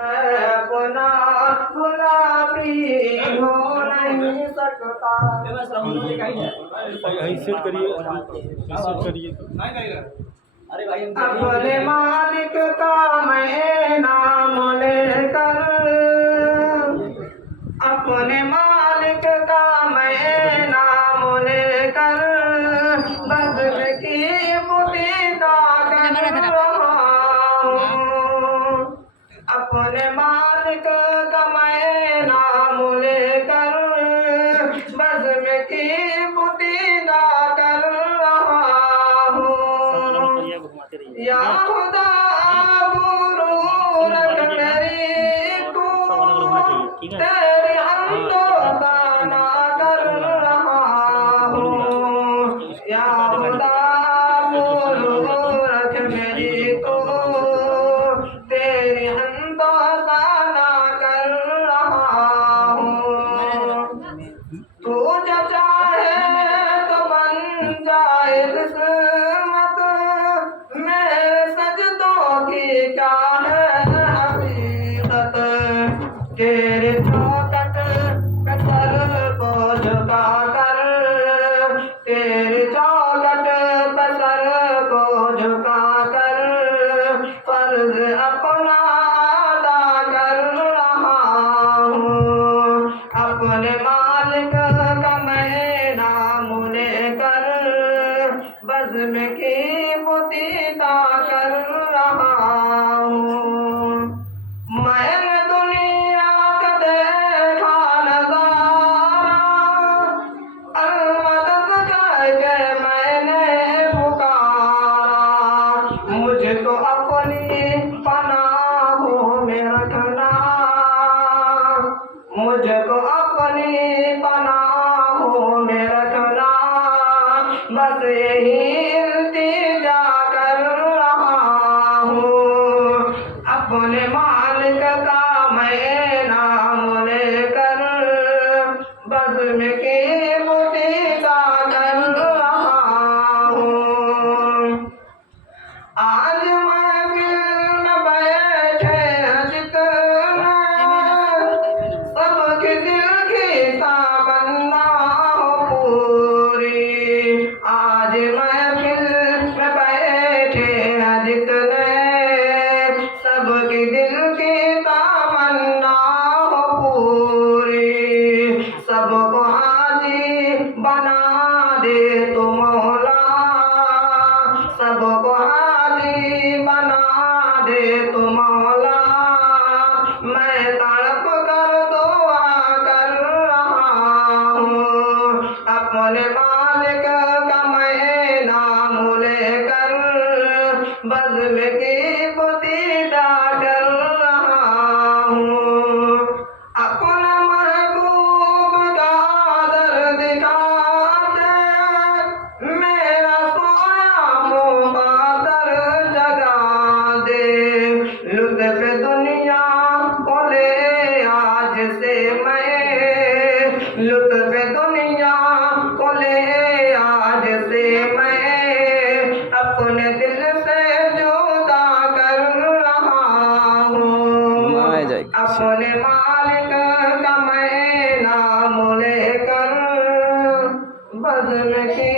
अपना गुलाबी हो नहीं सकता। सेट करिए, सेट करिए। अपने मालिक का मैं नाम लेकर, अपने मालिक का मैं नाम लेकर बज़्म की मुबीदा कर रहा हूँ। अपने मालिक का मैं नाम लेकर बज़्म की मुबीदा कर रहा हूँ। या खुदा बुरूरत मेरी तू तेरे हमदो दाना कर रहा हूँ। या खुदा बुरूरत मेरी तू तेरे हमदो दाना कर रहा हूँ। तू जो चाहे तो बन जाए किस्मत, मेरे सजदों की क्या है हकीकत। तेरे चौखट पे सर को झुका कर, तेरे चौखट पे सर को झुका कर फर्ज अपना अदा कर रहा हूँ। अपने मालिक का मैं नाम लेकर बज़्म की मुबीदा कर रहा हूँ। मैंने दुनिया का देखा नज़ारा, अलमदद करके मैंने पुकारा। मुझको अपनी पनाहों में रखना, मुझको अपनी पनाहों में रखना, बस यही इल्तिजा कर रहा हूँ। अपने मालिक का मैं नाम लेकर बज़्म की मुबीदा कर रहा हूँ। आज महफिल में बैठे हैं जितने, सबके दिल की तमन्ना हो पूरी। आज महफिल में बैठे हैं जितने, सबके दिल की तमन्ना हो पूरी। सबको हाजी बना दे तू मौला, सबको हाजी बना दे तू मौला। मैं तड़प कर दुआ कर रहा हूँ। अपने मालिक का मैं नाम लेकर बज़्म की मुबीदा कर रहा हूँ। अपना महबूब का दर दिखाते, मेरा सोया मुक़द्दर जगा दे। लुत्फ़ दुनिया को ले आज से मैं, लुत्फ़ दुनिया को ले आज से मैं अपने दिल से जुदा कर रहा हूँ। अपने मालिक का मैं नाम लेकर बज़्म की